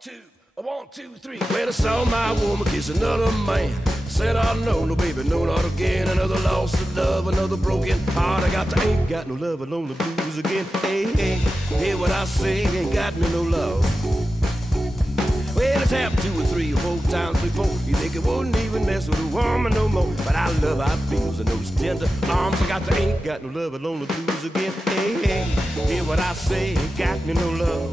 two, one, two, three. When I saw my woman kiss another man, I said, I know, no baby, no, not again. Another loss of love, another broken heart. Ain't got no love alone the blues again. Hey, hey, hear what I say, ain't got me no love. Well, it's happened 2 or 3 or 4 times before. You think it wouldn't even mess with a woman no more. But I love how it feels in those tender arms. Ain't got no love alone the blues again. Hey, hey, hear what I say, ain't got me no love.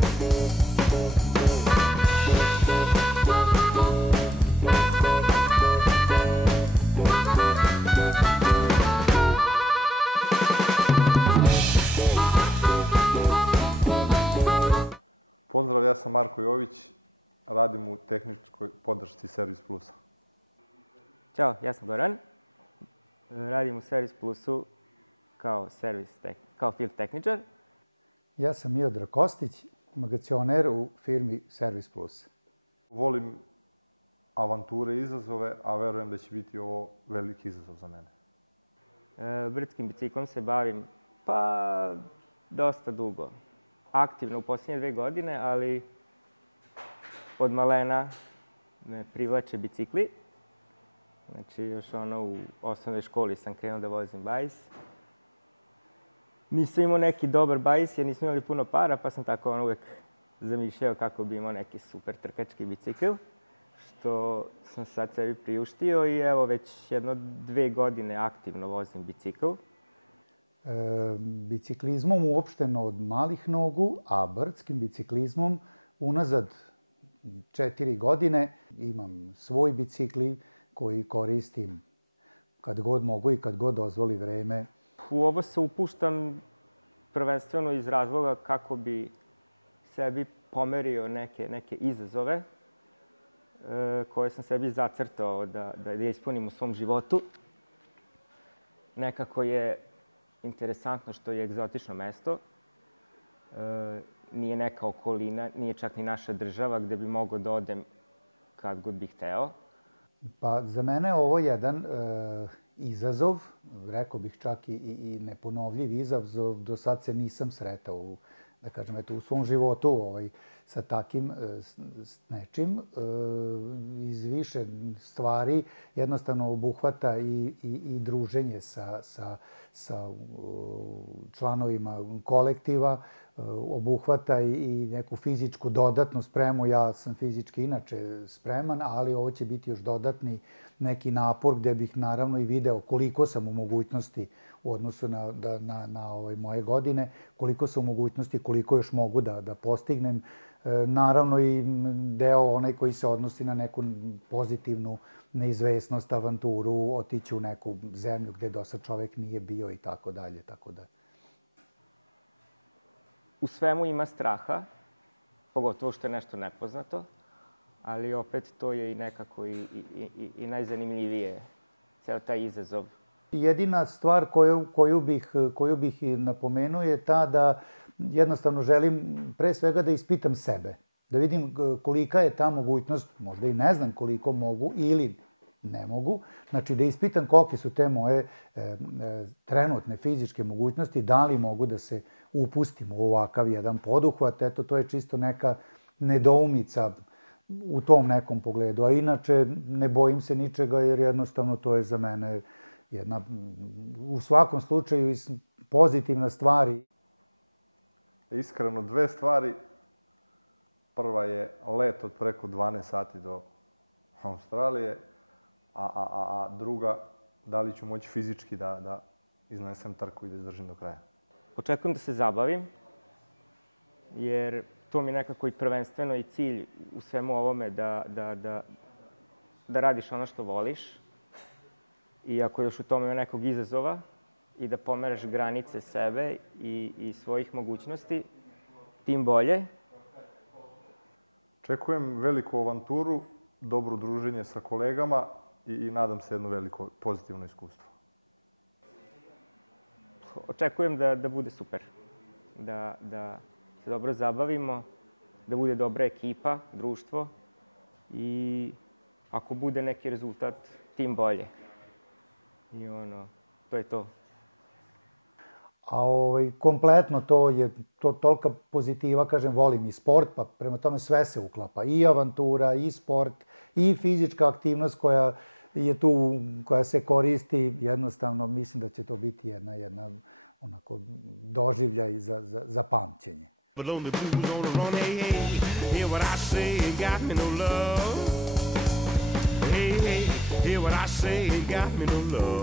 Pozdrav, ja sam Marko Jović, radim u tehničkoj podršci Servis Plusa. Ćao, ja sam Goran, radim u Servis Plusu kao field tehničar. Ja sam Miodrag Kostić, magacioner u firmi Servis Plus. Volim avanture i izazove, a verujem da će biti ovo veliki izazov za mene. Brdskim biciklom se bavim pa dosta dugo. Aktivno u posljednje 2 godine, ali od malena me privlače bicikli. Znači, još u osnovnoj školi sam krenuo da vozim bajs. Nisam imao neki dobar bajs jer nismo imali puno para, pa sam tako uvek zamišljao kako bi imao neki super trkački bicikl, što sam sad sebi priuštio i evo već 1-2 godine aktivno vozim bicikl. Biciklizmom uopšteno od malih nogu, a brdskim biciklizmom unazad 4 godine imam svoj bicikli koji koristim kad god mogu i kad god dozvoli vreme. U ovo se upuštam prvenstveno iz razloga kako bi sebi pomerio neke izazove koje sam sebi zacrtao da ispunim u svom životu. Nekako je interesantno što je egzotično mesto. Nije neka okolina, nije čak ni naša država gde bi mogao da odem kad god bih hteo. Pa za mene je ovo jedan izazov, rekao bih čak i neponovljiv izazov. Do sad se nisam sretao da kažem, u svom životu sa takim nečim. Iz više stvari jednostavno obuhvata i druženje sa članovima kolektiva, obuhvata i neku fizičku dodatnu spremu. Ja sam fizički inače spreman, ali ovo će biti još dodatni neki napor gde bih naravno i video koliko sam u mogućnosti u odnosu na moje godine, koliko sam u mogućnosti, koliko još mogu da postignem. Naravno i deo onaj koji se odnosi na neku pozitivnu neizvesnost, avanturu, otići u neku zemlju gde do sad čovek nije bio i tako dalje, tako da. U svemu ima straha, pogotovo što je nešto nepoznato, ali opet to je i nekako i najzanimljivije, ceo taj izazov. Jedina stvar koju bih napomenuo je ta da jednostavno želim pre svega da ispitam sebe, da vidim kolika je ta mogućnost, možda i ne znam koliko mogu ili ne mogu, znači da ispitam kolike su te moje trenutne fizičke mogućnosti, da li mogu da se upustim u ovakav jedan poduhvat. Eto, to je čisto neka nedoumica u tom nekom pogledu, a inače ne bojim se ničega jer jednostavno to je za mene jedna, u svakom slučaju, pozitivna stvar. Iskreno, 2 stvari. Prva je let od preko 12 sati do Australije, a druga, da li ću moći fizički da iznesem trku i da izdržim do kraja. Očekujem da se zabavim, jer to mi je nekako i prvenstveno i cilj u svemu ovome da radiš ono što voliš. I ako još u tome ima nekog izazova i da pomeraš granice sebe i svojih mogućnosti, tim bolje. Očekujem veliku avanturu, dobro druženje sa kolegama i nadam se jedno veliko pozitivno iskustvo. Očekujem da bude super, da se dobro zabavimo, da bude dobra ekipa, društvo i ako bude neki rezultat, tim bolje. I to je to. A kompletno to je tolika pozitiva, kažem, volim i sport, pa prema tome sve se uklapa. I avantura, i sport, i fizička aktivnost koja je tu, koja se koristi. Jednostavno, mislim da će to biti jedna onako doživljaj za pamćenje. Hear what I say, got me no love.